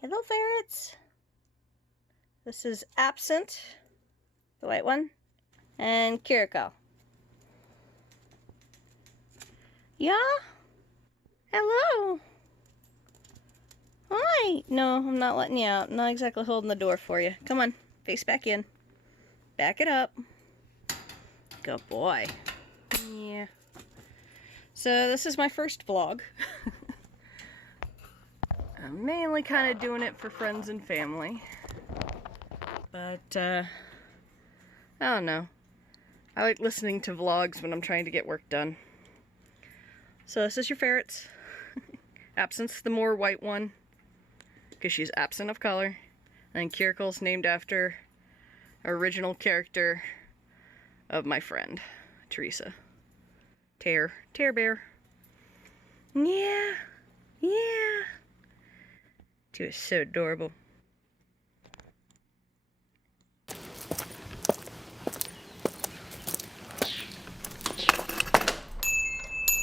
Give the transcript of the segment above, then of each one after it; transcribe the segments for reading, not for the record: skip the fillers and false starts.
Hello, ferrets. This is Absent, the white one, and Kiriko. Yeah? Hello? Hi! No, I'm not letting you out. I'm not exactly holding the door for you. Come on, face back in. Back it up. Good boy. Yeah. So this is my first vlog. I'm mainly kind of doing it for friends and family. But, I don't know. I like listening to vlogs when I'm trying to get work done. So this is your ferrets. Absent's the more white one, because she's absent of color. And Kiriko's named after an original character of my friend, Teresa. Tear Bear. Yeah. She was so adorable.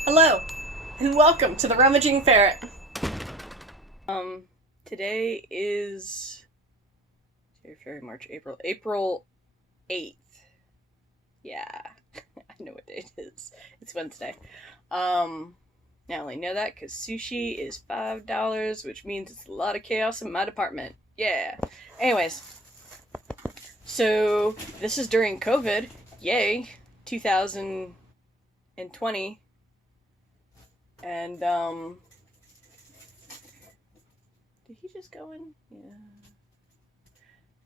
Hello, and welcome to the Rummaging Ferret. Today is February, March, April 8th. Yeah, I know what day it is. It's Wednesday. Now I only know that because sushi is $5, which means it's a lot of chaos in my department. Yeah. Anyways, so this is during COVID. Yay, 2020. And, did he just go in? Yeah.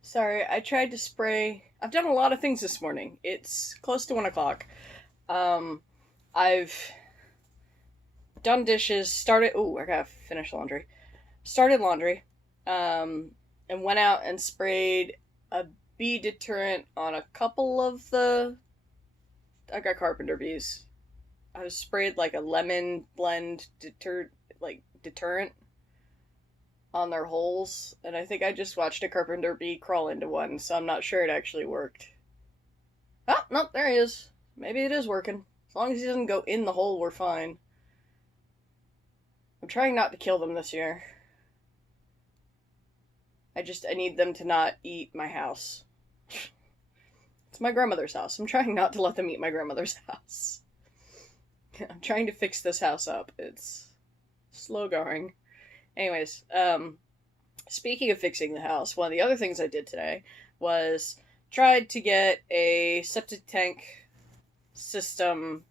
Sorry, I tried to spray. I've done a lot of things this morning. It's close to 1 o'clock. I've done dishes, started, I gotta finish laundry. Started laundry, and went out and sprayed a bee deterrent on a couple of I got carpenter bees. I sprayed like a lemon blend deterrent on their holes, and I think I just watched a carpenter bee crawl into one, so I'm not sure it actually worked. Oh, no, there he is. Maybe it is working. As long as he doesn't go in the hole, we're fine. I'm trying not to kill them this year. I need them to not eat my house. It's my grandmother's house. I'm trying not to let them eat my grandmother's house. I'm trying to fix this house up. It's slow going. Anyways, speaking of fixing the house, one of the other things I did today was tried to get a septic tank system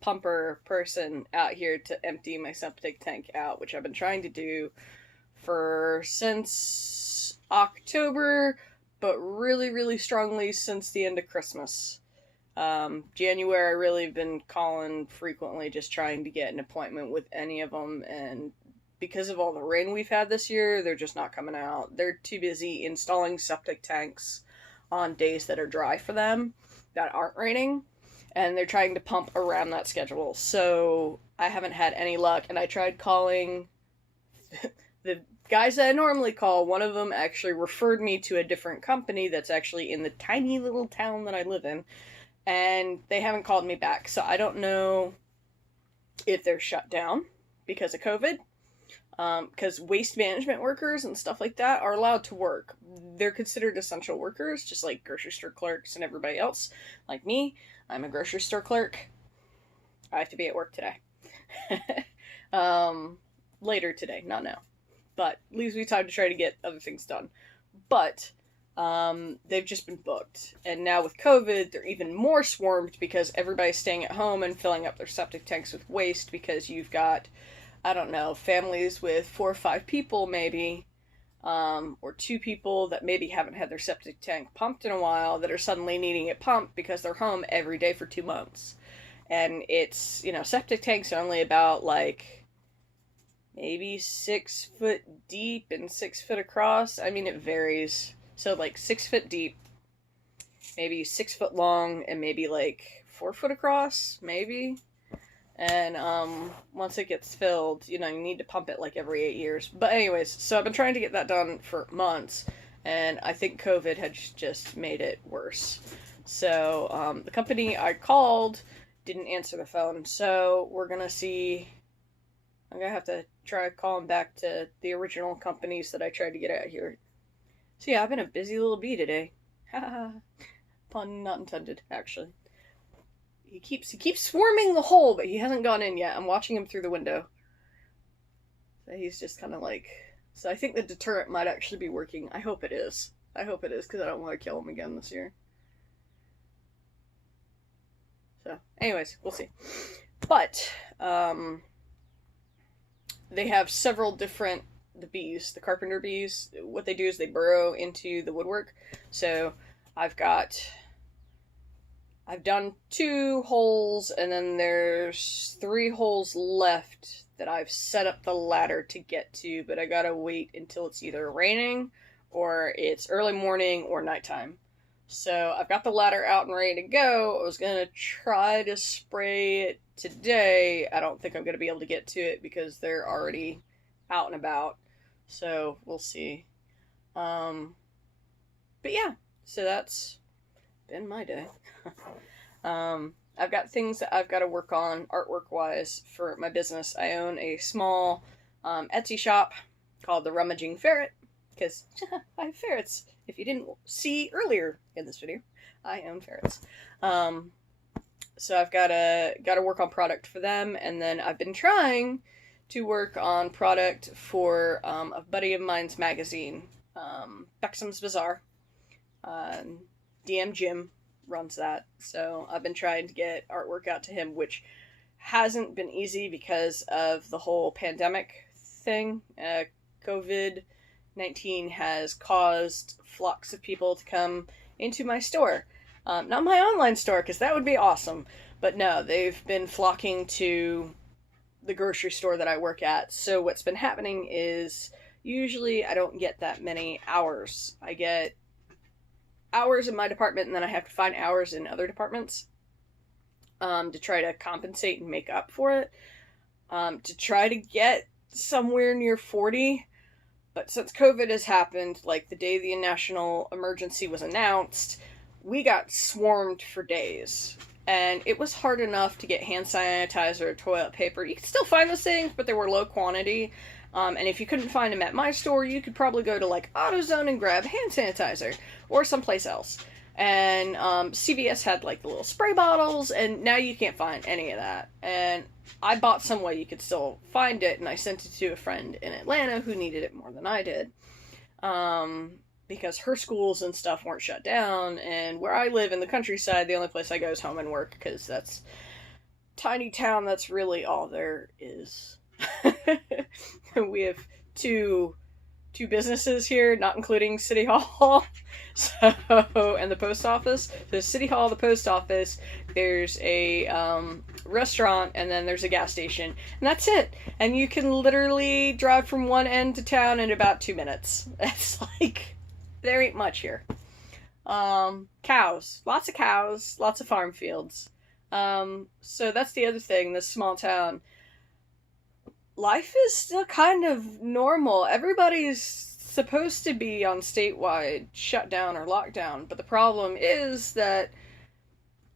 pumper person out here to empty my septic tank out, which I've been trying to do since October, but really strongly since the end of Christmas. January, I really been calling frequently, just trying to get an appointment with any of them, and because of all the rain we've had this year, they're just not coming out. They're too busy installing septic tanks on days that are dry for them, that aren't raining, and they're trying to pump around that schedule. So I haven't had any luck, and I tried calling the guys that I normally call. One of them actually referred me to a different company that's actually in the tiny little town that I live in, and they haven't called me back. So I don't know if they're shut down because of COVID. Because waste management workers and stuff like that are allowed to work. They're considered essential workers, just like grocery store clerks and everybody else. Like me, I'm a grocery store clerk. I have to be at work today. Later today, not now. But leaves me time to try to get other things done. But they've just been booked. And now with COVID, they're even more swarmed because everybody's staying at home and filling up their septic tanks with waste, because you've got, I don't know, families with 4 or 5 people maybe, or 2 people that maybe haven't had their septic tank pumped in a while, that are suddenly needing it pumped because they're home every day for 2 months. And it's, septic tanks are only about maybe 6 foot deep and 6 foot across. I mean, it varies. So 6 foot deep, maybe 6 foot long, and maybe 4 foot across, maybe. And once it gets filled, you need to pump it every 8 years. But anyways, so I've been trying to get that done for months, and I think COVID had just made it worse. So the company I called didn't answer the phone, so we're gonna see. I'm gonna have to try calling back to the original companies that I tried to get out here. So yeah, I've been a busy little bee today. Pun not intended, actually. He keeps swarming the hole, but he hasn't gone in yet. I'm watching him through the window. So he's just kind of like. So I think the deterrent might actually be working. I hope it is. I hope it is, because I don't want to kill him again this year. So, anyways, we'll see. But they have several different the bees, the carpenter bees. What they do is they burrow into the woodwork. So I've done 2 holes, and then there's 3 holes left that I've set up the ladder to get to, but I gotta wait until it's either raining or it's early morning or nighttime. So I've got the ladder out and ready to go. I was gonna try to spray it today. I don't think I'm gonna be able to get to it because they're already out and about. So we'll see. But yeah, so that's been my day. I've got things that I've got to work on artwork wise for my business. I own a small Etsy shop called the Rummaging Ferret, because I have ferrets. If you didn't see earlier in this video, I own ferrets. So I've got to work on product for them, and then I've been trying to work on product for a buddy of mine's magazine, Bexham's Bazaar. DM Jim runs that, so I've been trying to get artwork out to him, which hasn't been easy because of the whole pandemic thing. COVID-19 has caused flocks of people to come into my store. Not my online store, because that would be awesome, but no, they've been flocking to the grocery store that I work at. So what's been happening is usually I don't get that many hours. I get hours in my department, and then I have to find hours in other departments to try to compensate and make up for it, to try to get somewhere near 40. But since COVID has happened, like the day the national emergency was announced, we got swarmed for days. And it was hard enough to get hand sanitizer or toilet paper. You could still find those things, but they were low quantity. And if you couldn't find them at my store, you could probably go to like AutoZone and grab hand sanitizer or someplace else. And CVS had like the little spray bottles, and now you can't find any of that. And I bought some way you could still find it, and I sent it to a friend in Atlanta who needed it more than I did. Because her schools and stuff weren't shut down, and where I live in the countryside, the only place I go is home and work, because that's tiny town, that's really all there is. We have two businesses here, not including City Hall, so, and the post office. So City Hall, the post office, there's a restaurant, and then there's a gas station, and that's it. And you can literally drive from one end to town in about 2 minutes. It's like, there ain't much here. Cows. Lots of cows. Lots of farm fields. So that's the other thing, this small town. Life is still kind of normal. Everybody's supposed to be on statewide shutdown or lockdown, but the problem is that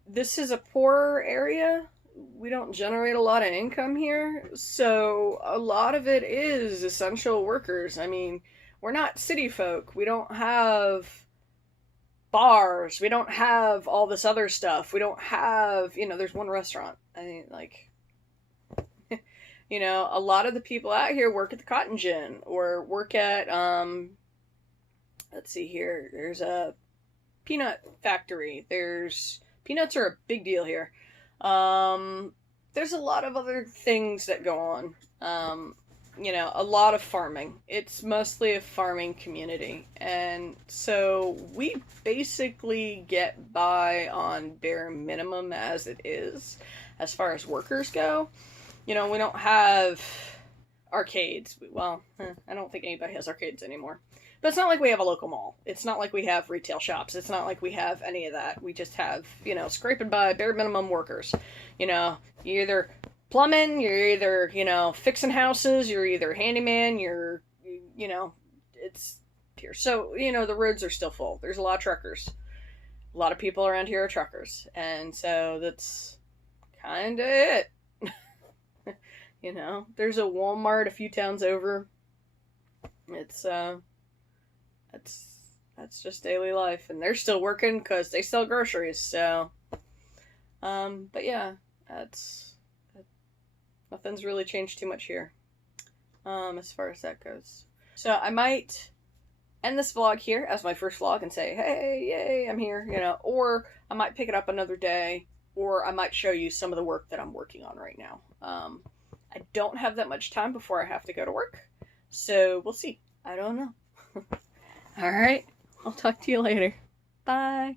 this is a poorer area. We don't generate a lot of income here, so a lot of it is essential workers. I mean, we're not city folk. We don't have bars. We don't have all this other stuff. We don't have, there's one restaurant. I mean, like, a lot of the people out here work at the cotton gin or work at, let's see here, there's a peanut factory. Peanuts are a big deal here. There's a lot of other things that go on. A lot of farming. It's mostly a farming community. And so we basically get by on bare minimum as it is, as far as workers go. We don't have arcades. Well, I don't think anybody has arcades anymore. But it's not like we have a local mall. It's not like we have retail shops. It's not like we have any of that. We just have, scraping by bare minimum workers. You're either plumbing, you're either, fixing houses, you're either handyman, it's here. So, the roads are still full. There's a lot of truckers. A lot of people around here are truckers. And so that's kind of it. You know, there's a Walmart a few towns over. It's that's just daily life, and they're still working because they sell groceries. So, but yeah, nothing's really changed too much here, as far as that goes. So I might end this vlog here as my first vlog and say, hey, yay, I'm here, you know, or I might pick it up another day, or I might show you some of the work that I'm working on right now. I don't have that much time before I have to go to work, so we'll see. I don't know. All right, I'll talk to you later. Bye.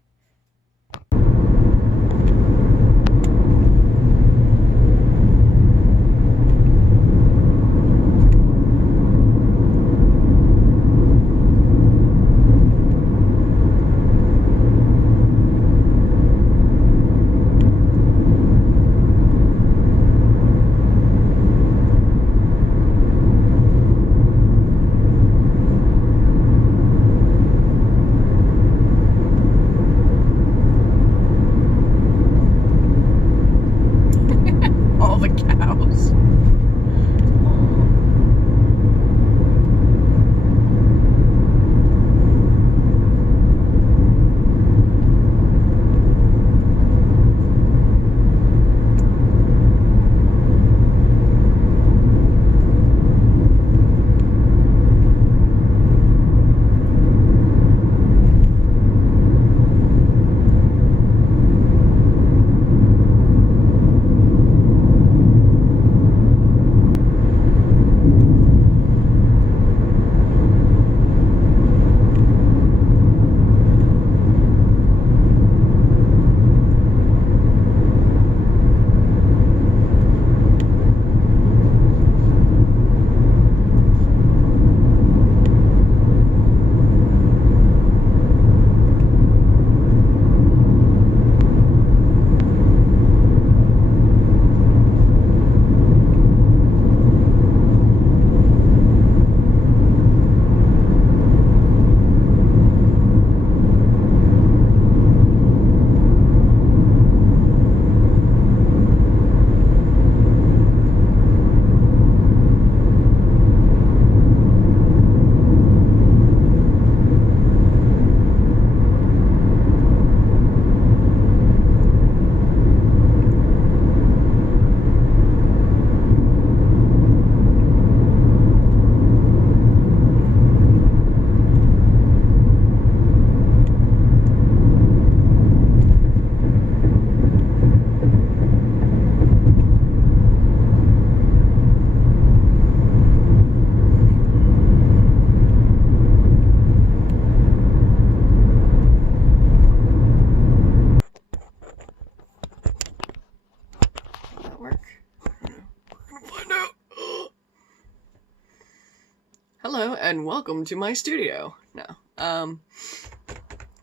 Hello and welcome to my studio. No.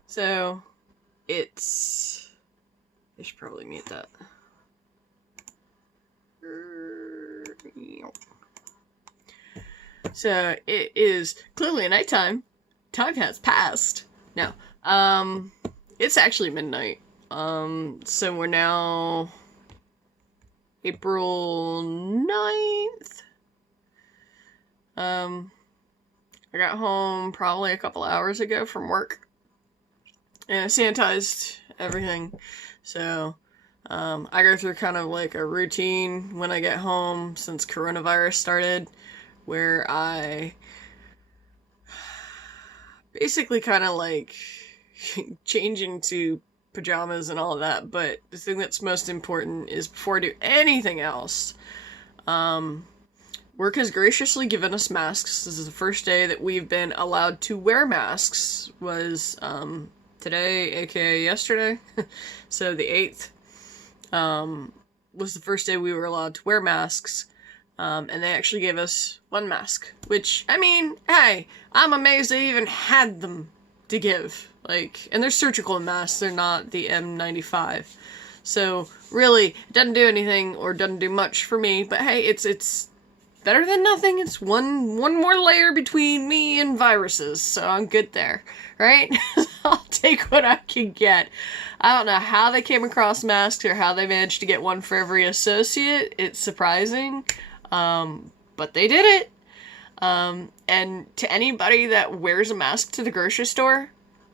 So it's I should probably mute that. So it is clearly nighttime. Time has passed. No. It's actually midnight. So we're now April 9th. I got home probably a couple hours ago from work, and I sanitized everything. So, I go through kind of like a routine when I get home since coronavirus started, where I basically kind of like change into pajamas and all of that. But the thing that's most important is before I do anything else, work has graciously given us masks. This is the first day that we've been allowed to wear masks. Was today, aka yesterday. So the 8th was the first day we were allowed to wear masks. And they actually gave us one mask, which, I mean, hey, I'm amazed they even had them to give. Like, and they're surgical masks, they're not the N95. So really, it doesn't do anything or doesn't do much for me, but hey, it's better than nothing. It's one more layer between me and viruses, so I'm good there, right? I'll take what I can get. I don't know how they came across masks or how they managed to get one for every associate. It's surprising. But they did it. And to anybody that wears a mask to the grocery store,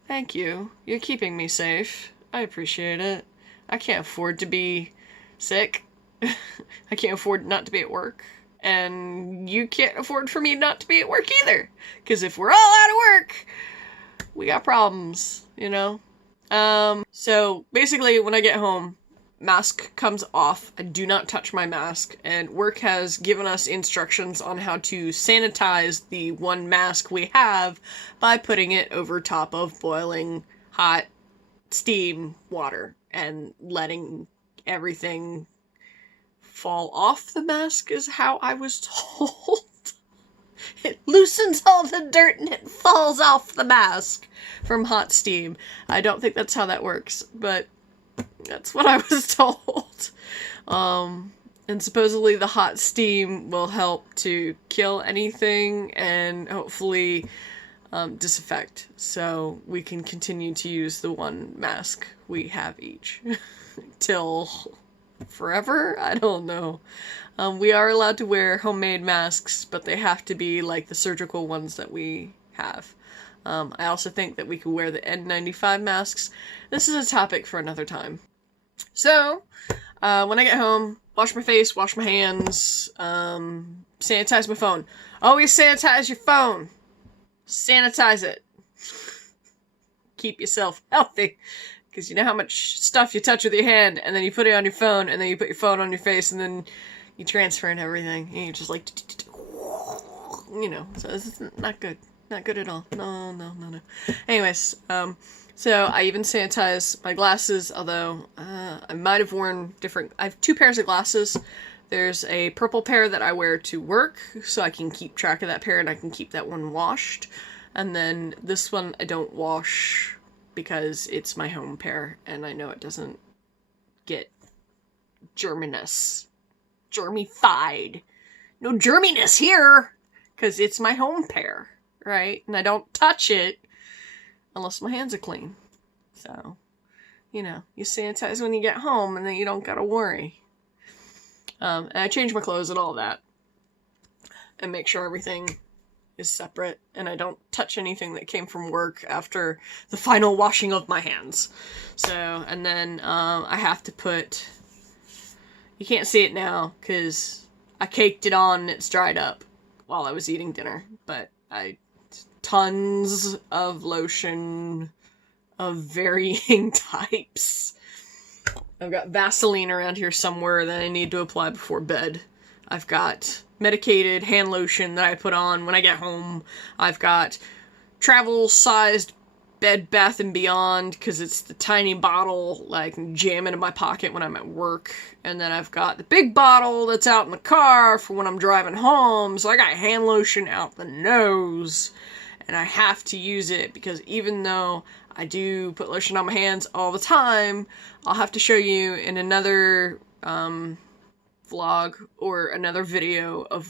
thank you. You're keeping me safe. I appreciate it. I can't afford to be sick. I can't afford not to be at work. And you can't afford for me not to be at work either. Because if we're all out of work, we got problems, you know? So basically when I get home, mask comes off. I do not touch my mask, and work has given us instructions on how to sanitize the one mask we have by putting it over top of boiling hot steam water and letting everything fall off the mask is how I was told. It loosens all the dirt and it falls off the mask from hot steam. I don't think that's how that works, but that's what I was told. And supposedly the hot steam will help to kill anything and hopefully disinfect, so we can continue to use the one mask we have each. Till forever? I don't know. We are allowed to wear homemade masks, but they have to be like the surgical ones that we have. I also think that we could wear the N95 masks. This is a topic for another time. So, when I get home, wash my face, wash my hands, sanitize my phone. Always sanitize your phone. Sanitize it. Keep yourself healthy. Because you know how much stuff you touch with your hand, and then you put it on your phone, and then you put your phone on your face, and then you transfer and everything. And you're just like, you know, so this is not good. Not good at all. No. Anyways, so I even sanitize my glasses, although I might have worn different... I have two pairs of glasses. There's a purple pair that I wear to work, so I can keep track of that pair, and I can keep that one washed. And then this one I don't wash because it's my home pair, and I know it doesn't get germinous. Germified. No germiness here! Because it's my home pair, right? And I don't touch it unless my hands are clean. So, you know, you sanitize when you get home, and then you don't gotta worry. And I change my clothes and all that. And make sure everything is separate, and I don't touch anything that came from work after the final washing of my hands. So, and then I have to put... You can't see it now, because I caked it on and it's dried up while I was eating dinner. But tons of lotion of varying types. I've got Vaseline around here somewhere that I need to apply before bed. I've got medicated hand lotion that I put on when I get home. I've got travel-sized Bed Bath & Beyond, because it's the tiny bottle that I can jam into my pocket when I'm at work. And then I've got the big bottle that's out in the car for when I'm driving home. So I got hand lotion out the nose. And I have to use it, because even though I do put lotion on my hands all the time, I'll have to show you in another vlog or another video of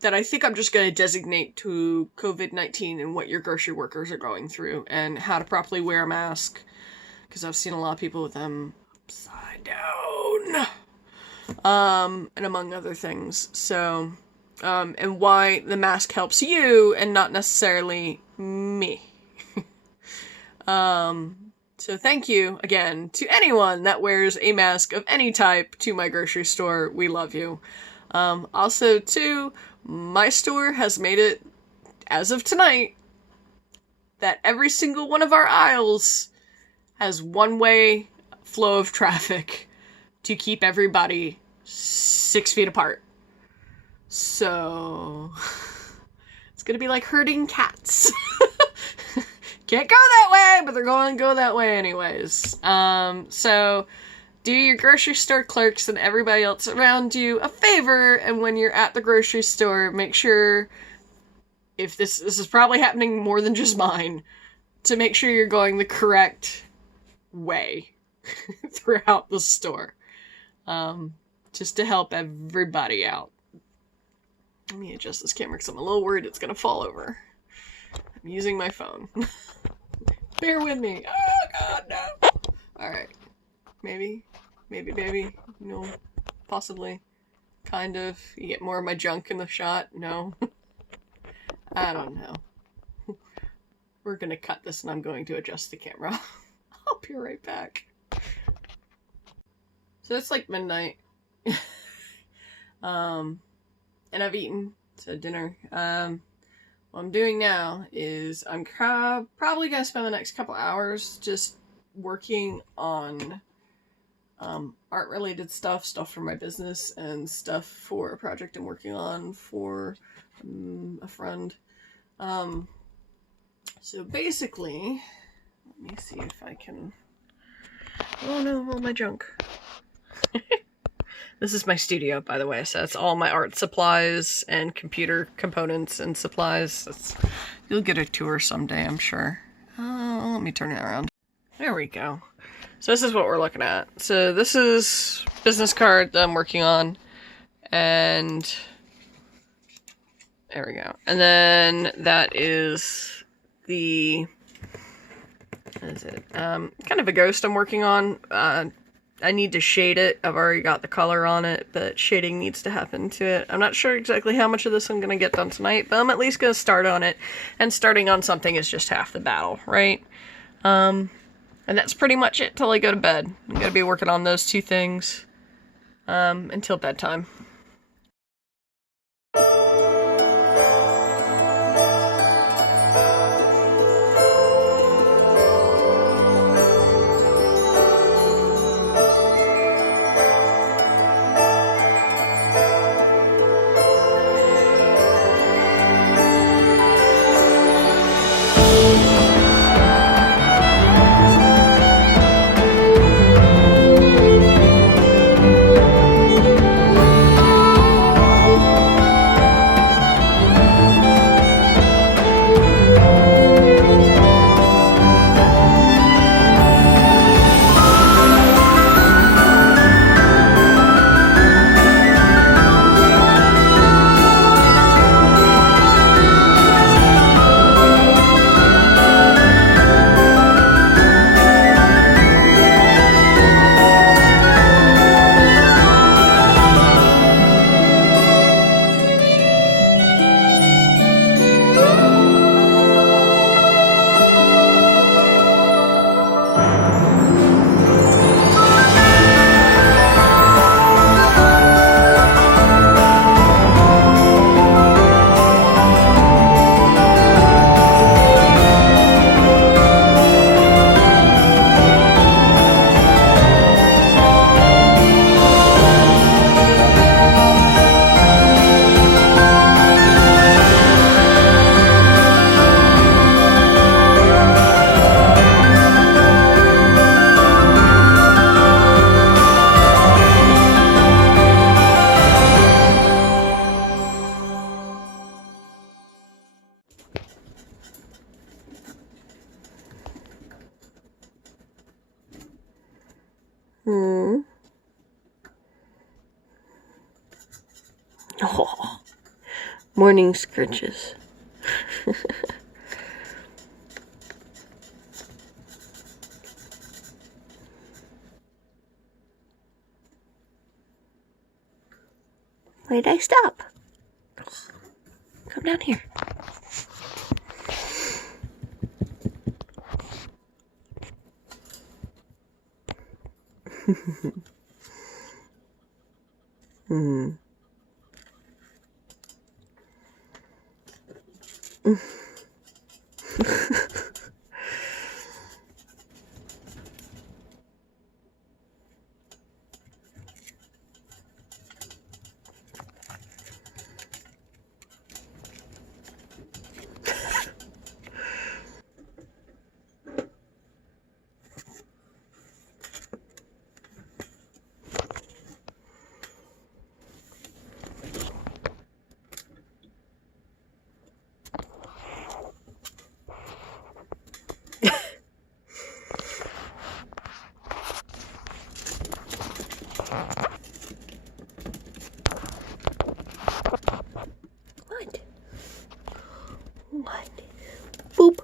that I think I'm just going to designate to COVID-19 and what your grocery workers are going through and how to properly wear a mask, because I've seen a lot of people with them upside down, and among other things. So, and why the mask helps you and not necessarily me. So thank you again to anyone that wears a mask of any type to my grocery store. We love you. Also, too, my store has made it, as of tonight, that every single one of our aisles has one-way flow of traffic to keep everybody 6 feet apart. So, it's gonna be like herding cats. Can't go that way, but they're going to go that way anyways. So, do your grocery store clerks and everybody else around you a favor, and when you're at the grocery store, make sure, if this is probably happening more than just mine, to make sure you're going the correct way throughout the store. Just to help everybody out. Let me adjust this camera because I'm a little worried it's going to fall over. I'm using my phone. Bear with me. Oh, God, no. Alright. Maybe, baby. No. Possibly. kind of. You get more of my junk in the shot. No. I don't know. We're gonna cut this and I'm going to adjust the camera. I'll be right back. So it's like midnight. And I've eaten, so dinner. What I'm doing now is I'm probably gonna spend the next couple hours just working on art related stuff for my business and stuff for a project I'm working on for a friend. So basically, let me see if I can, oh no, all my junk. This is my studio, by the way, so it's all my art supplies and computer components and supplies. You'll get a tour someday, I'm sure. Let me turn it around. There we go. So this is what we're looking at. So this is business card that I'm working on, and there we go. And then that is the, what is it? Kind of a ghost I'm working on. I need to shade it. I've already got the color on it, but shading needs to happen to it. I'm not sure exactly how much of this I'm going to get done tonight, but I'm at least going to start on it. And starting on something is just half the battle, right? And that's pretty much it till I go to bed. I'm going to be working on those two things until bedtime. Oh, morning scritches. Why'd I stop? Come down here. What? Boop.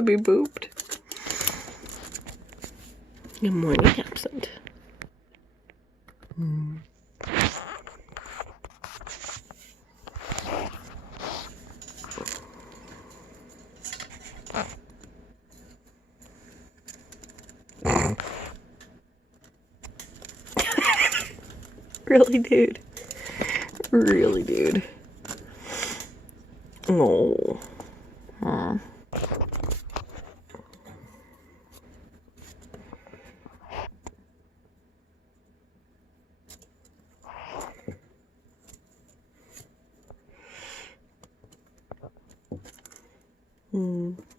puppy pooped. Good morning, absent. Really, dude? Really, dude? Oh. Huh.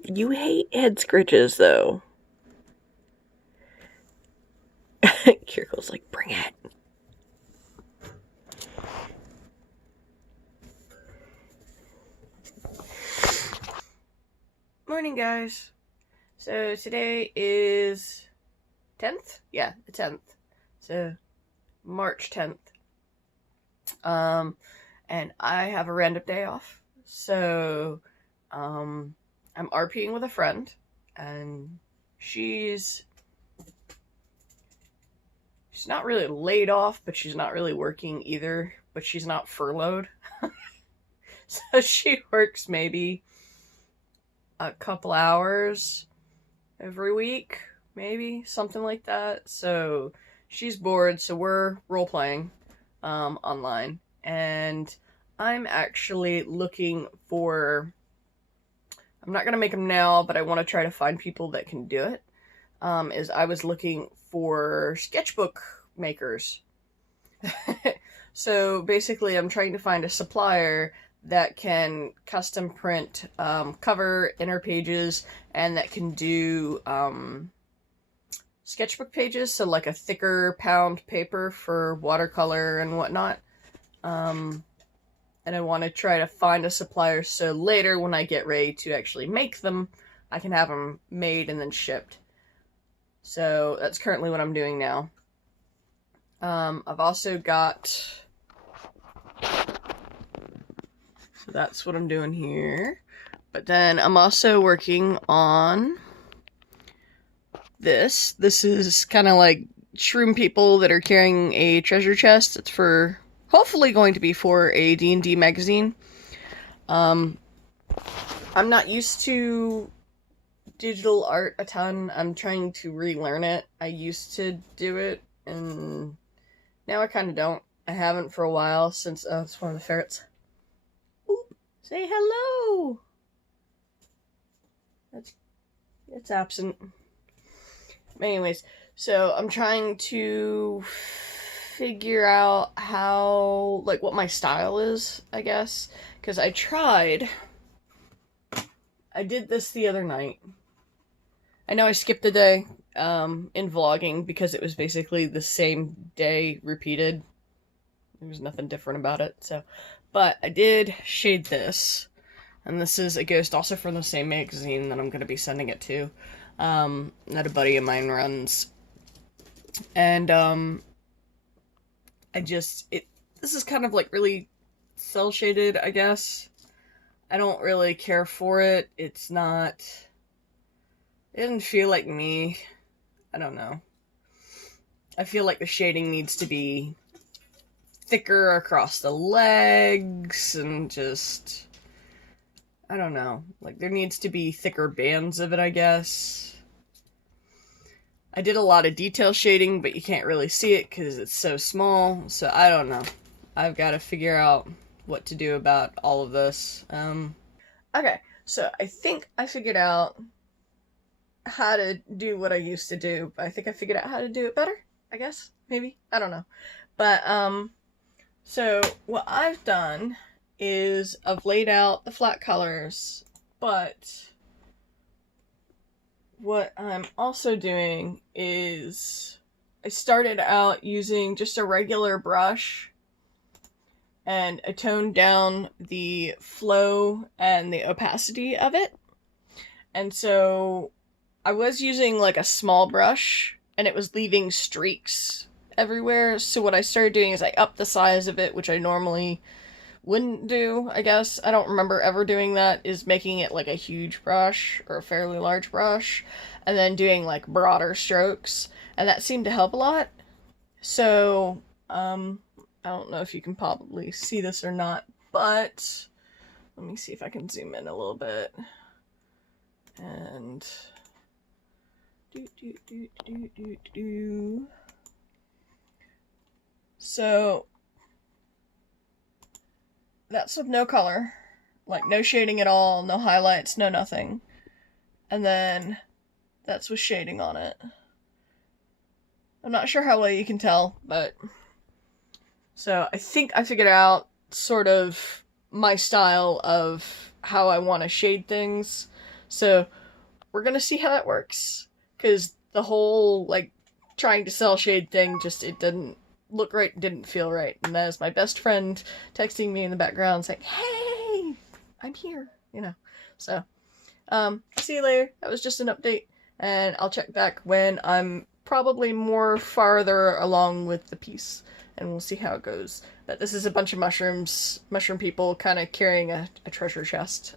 You hate head scritches, though. Kiriko's like, bring it. Morning, guys. So today is 10th? Yeah, the 10th. So March 10th. And I have a random day off. So I'm RPing with a friend, and she's not really laid off, but she's not really working either, but she's not furloughed. So she works maybe a couple hours every week, maybe something like that. So she's bored, so we're role-playing online, and I'm actually looking for, I'm not gonna make them now, but I want to try to find people that can do it. I was looking for sketchbook makers. So basically I'm trying to find a supplier that can custom print cover, inner pages, and that can do sketchbook pages, so like a thicker pound paper for watercolor and whatnot. And I want to try to find a supplier so later when I get ready to actually make them, I can have them made and then shipped. So that's currently what I'm doing now. I've also got, so that's what I'm doing here. But then I'm also working on this. This is kind of like shroom people that are carrying a treasure chest. It's for, hopefully going to be for a D&D magazine. I'm not used to digital art a ton. I'm trying to relearn it. I used to do it, and now I kind of don't. I haven't for a while since, it's one of the ferrets. Ooh, say hello! It's absent. Anyways, so I'm trying to figure out how, like, what my style is, I guess. Because I did this the other night. I know I skipped a day in vlogging because it was basically the same day repeated. There was nothing different about it, so. But I did shade this. And this is a ghost also from the same magazine that I'm going to be sending it to. That a buddy of mine runs. And, this is kind of like really cel shaded, I guess. I don't really care for it. It doesn't feel like me. I don't know. I feel like the shading needs to be thicker across the legs and just, I don't know. Like, there needs to be thicker bands of it, I guess. I did a lot of detail shading, but you can't really see it because it's so small, so I don't know. I've got to figure out what to do about all of this. Okay, so I think I figured out how to do what I used to do, but I think I figured out how to do it better, I guess, maybe, I don't know. But, so what I've done is I've laid out the flat colors, but what I'm also doing is I started out using just a regular brush, and I toned down the flow and the opacity of it. And so I was using like a small brush, and it was leaving streaks everywhere. So what I started doing is I upped the size of it, which I normally wouldn't do, I guess, I don't remember ever doing that, is making it like a huge brush or a fairly large brush and then doing like broader strokes, and that seemed to help a lot. So, I don't know if you can probably see this or not, but let me see if I can zoom in a little bit. And so that's with no color, like no shading at all, no highlights, no nothing. And then that's with shading on it. I'm not sure how well you can tell, but so I think I figured out sort of my style of how I want to shade things. So we're gonna see how that works, because the whole like trying to cell shade thing just, it didn't look right, didn't feel right. And that is my best friend texting me in the background saying, "Hey, I'm here," you know. So see you later. That was just an update, and I'll check back when I'm probably more farther along with the piece, and we'll see how it goes. But this is a bunch of mushroom people kind of carrying a treasure chest.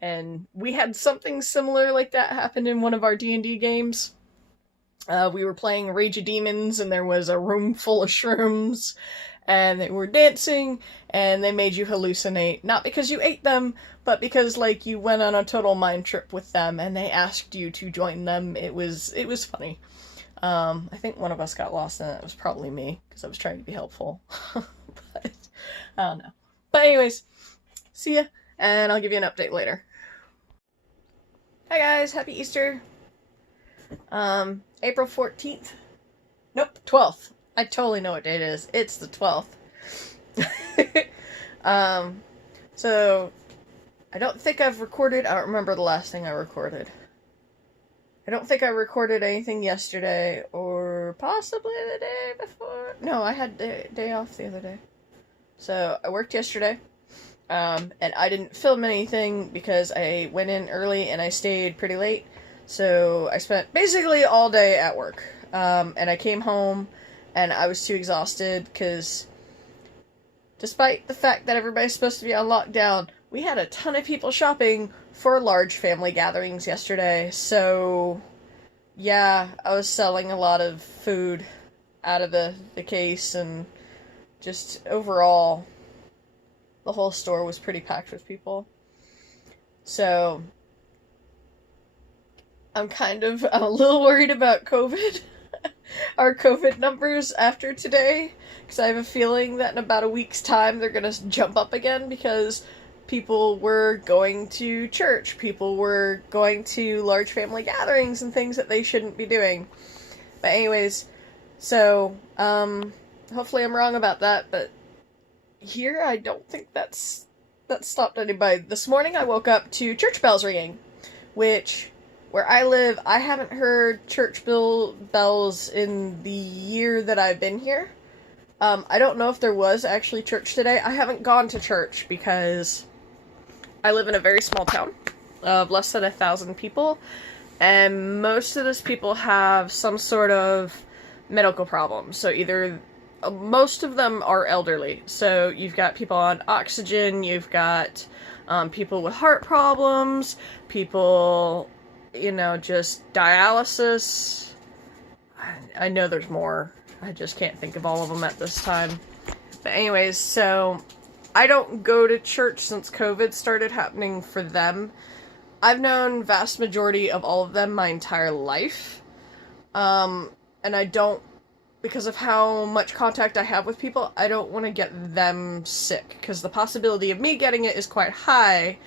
And we had something similar like that happen in one of our D&D games. We were playing Rage of Demons, and there was a room full of shrooms, and they were dancing, and they made you hallucinate. Not because you ate them, but because, like, you went on a total mind trip with them, and they asked you to join them. It was funny. I think one of us got lost in it. It was probably me, because I was trying to be helpful. But, I don't know. But anyways, see ya, and I'll give you an update later. Hi guys, happy Easter. April 14th. Nope, 12th. I totally know what date it is. It's the 12th. So I don't think I've recorded. I don't remember the last thing I recorded. I don't think I recorded anything yesterday, or possibly the day before. No, I had day off the other day. So I worked yesterday. And I didn't film anything because I went in early and I stayed pretty late. So I spent basically all day at work. And I came home and I was too exhausted because despite the fact that everybody's supposed to be on lockdown, we had a ton of people shopping for large family gatherings yesterday. So yeah, I was selling a lot of food out of the case, and just overall the whole store was pretty packed with people. So I'm a little worried about COVID. Our COVID numbers after today, because I have a feeling that in about a week's time they're going to jump up again, because people were going to church, people were going to large family gatherings and things that they shouldn't be doing. But anyways, so hopefully I'm wrong about that, but here I don't think that stopped anybody. This morning I woke up to church bells ringing, which, where I live, I haven't heard church bells in the year that I've been here. I don't know if there was actually church today. I haven't gone to church because I live in a very small town of less than 1,000 people, and most of those people have some sort of medical problem. So either most of them are elderly. So you've got people on oxygen, you've got people with heart problems, people, just dialysis. I know there's more. I just can't think of all of them at this time. But anyways, so I don't go to church since COVID started happening for them. I've known vast majority of all of them my entire life. And I don't, because of how much contact I have with people, I don't want to get them sick, because the possibility of me getting it is quite high,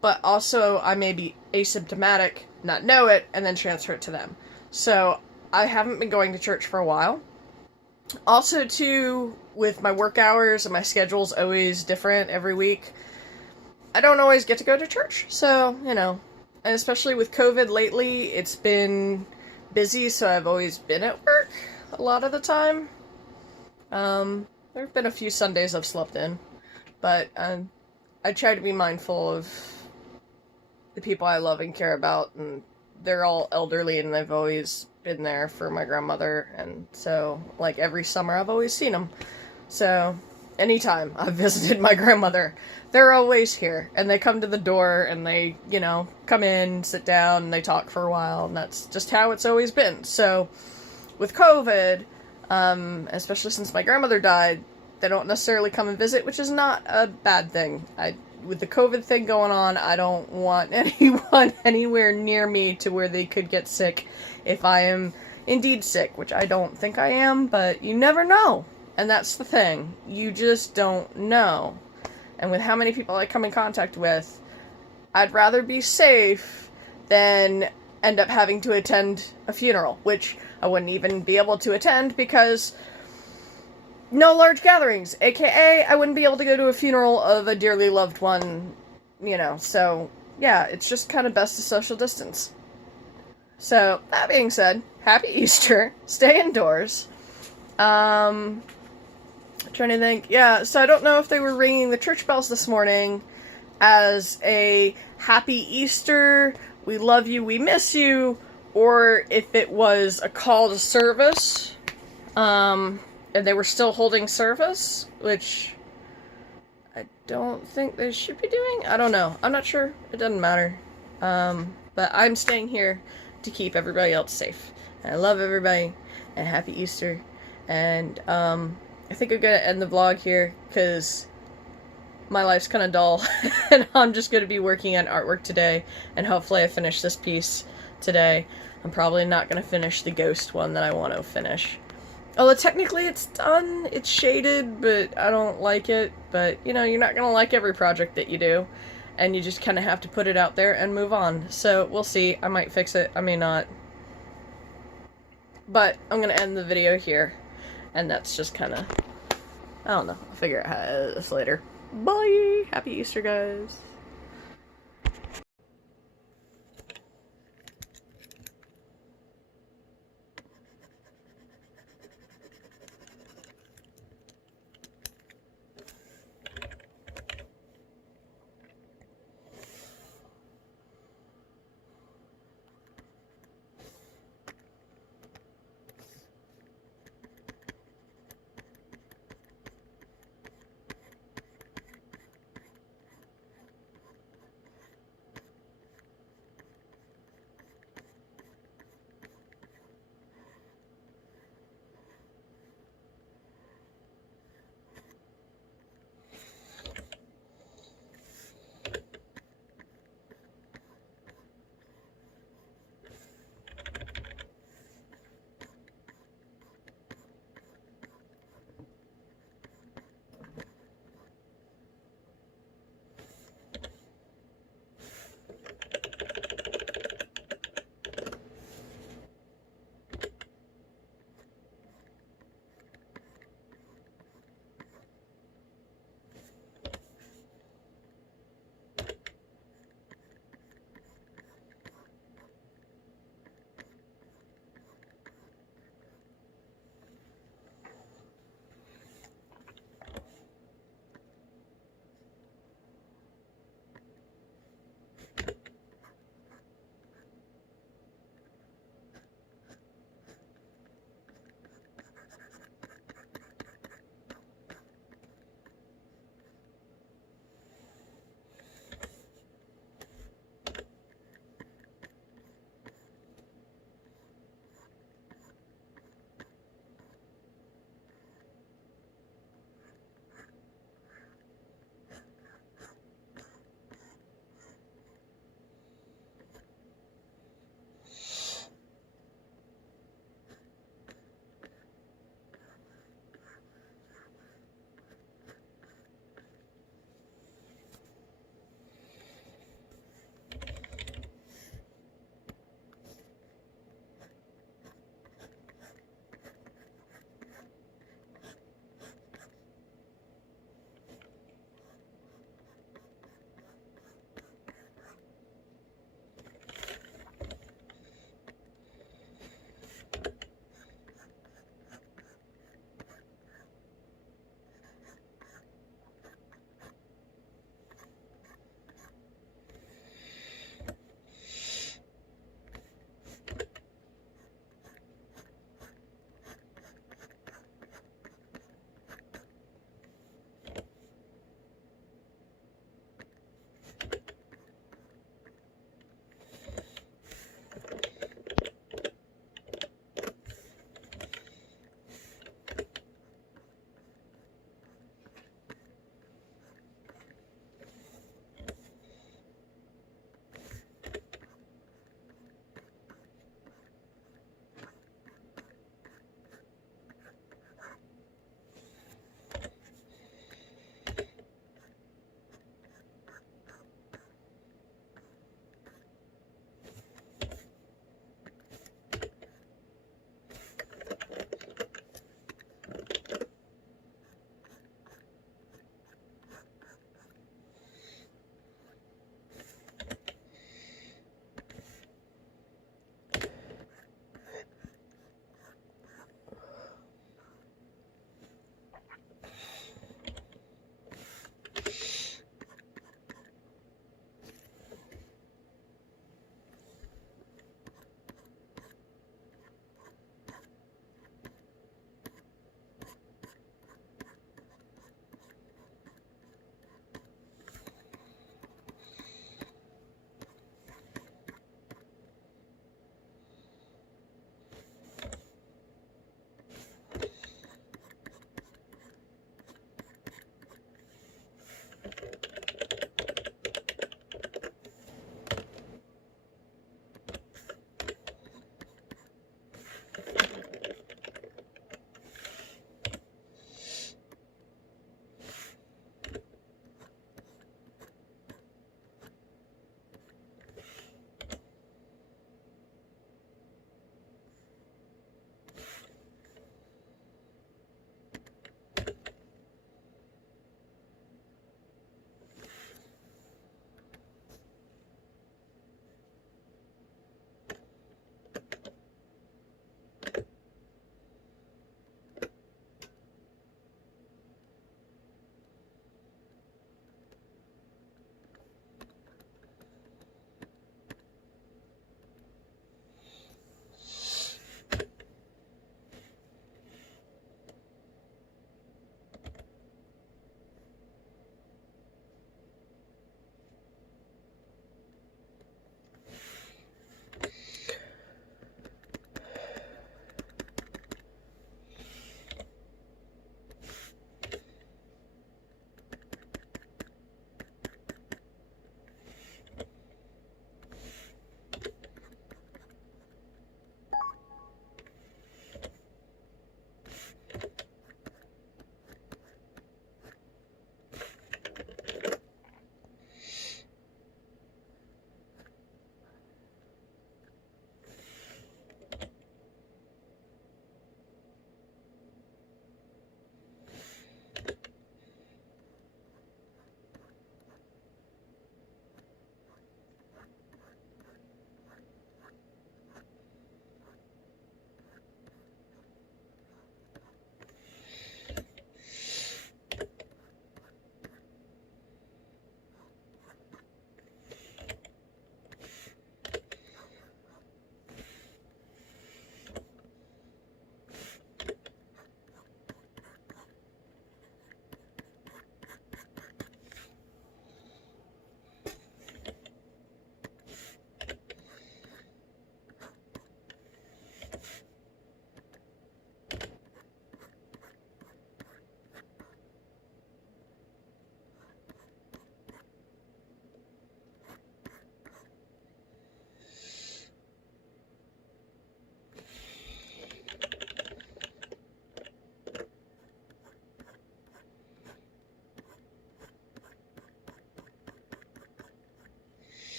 but also I may be asymptomatic, not know it, and then transfer it to them. So I haven't been going to church for a while. Also, too, with my work hours and my schedule's always different every week, I don't always get to go to church. So, and especially with COVID lately, it's been busy, so I've always been at work a lot of the time. There have been a few Sundays I've slept in, but I try to be mindful of the people I love and care about, and they're all elderly, and they've always been there for my grandmother, and so, like, every summer I've always seen them. So, anytime I've visited my grandmother, they're always here, and they come to the door, and they, you know, come in, sit down, and they talk for a while, and that's just how it's always been. So, with COVID, especially since my grandmother died, they don't necessarily come and visit, which is not a bad thing. With the COVID thing going on, I don't want anyone anywhere near me to where they could get sick if I am indeed sick, which I don't think I am, but you never know. And that's the thing. You just don't know. And with how many people I come in contact with, I'd rather be safe than end up having to attend a funeral, which I wouldn't even be able to attend because no large gatherings, aka I wouldn't be able to go to a funeral of a dearly loved one, you know, so yeah, it's just kind of best to social distance. So, that being said, happy Easter, stay indoors. Trying to think, yeah, so I don't know if they were ringing the church bells this morning as a happy Easter, we love you, we miss you, or if it was a call to service, and they were still holding service, which I don't think they should be doing. I don't know. I'm not sure. It doesn't matter. But I'm staying here to keep everybody else safe. And I love everybody, and happy Easter. And, I think I'm gonna end the vlog here, because my life's kind of dull, and I'm just gonna be working on artwork today, and hopefully I finish this piece today. I'm probably not gonna finish the ghost one that I want to finish. Although technically it's done, it's shaded, but I don't like it. But, you know, you're not gonna like every project that you do, and you just kind of have to put it out there and move on. So, we'll see. I might fix it, I may not. But, I'm gonna end the video here. And that's just kind of, I don't know, I'll figure out how to edit this later. Bye! Happy Easter, guys!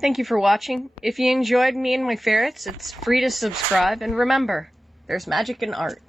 Thank you for watching. If you enjoyed me and my ferrets, it's free to subscribe, and remember, there's magic in art.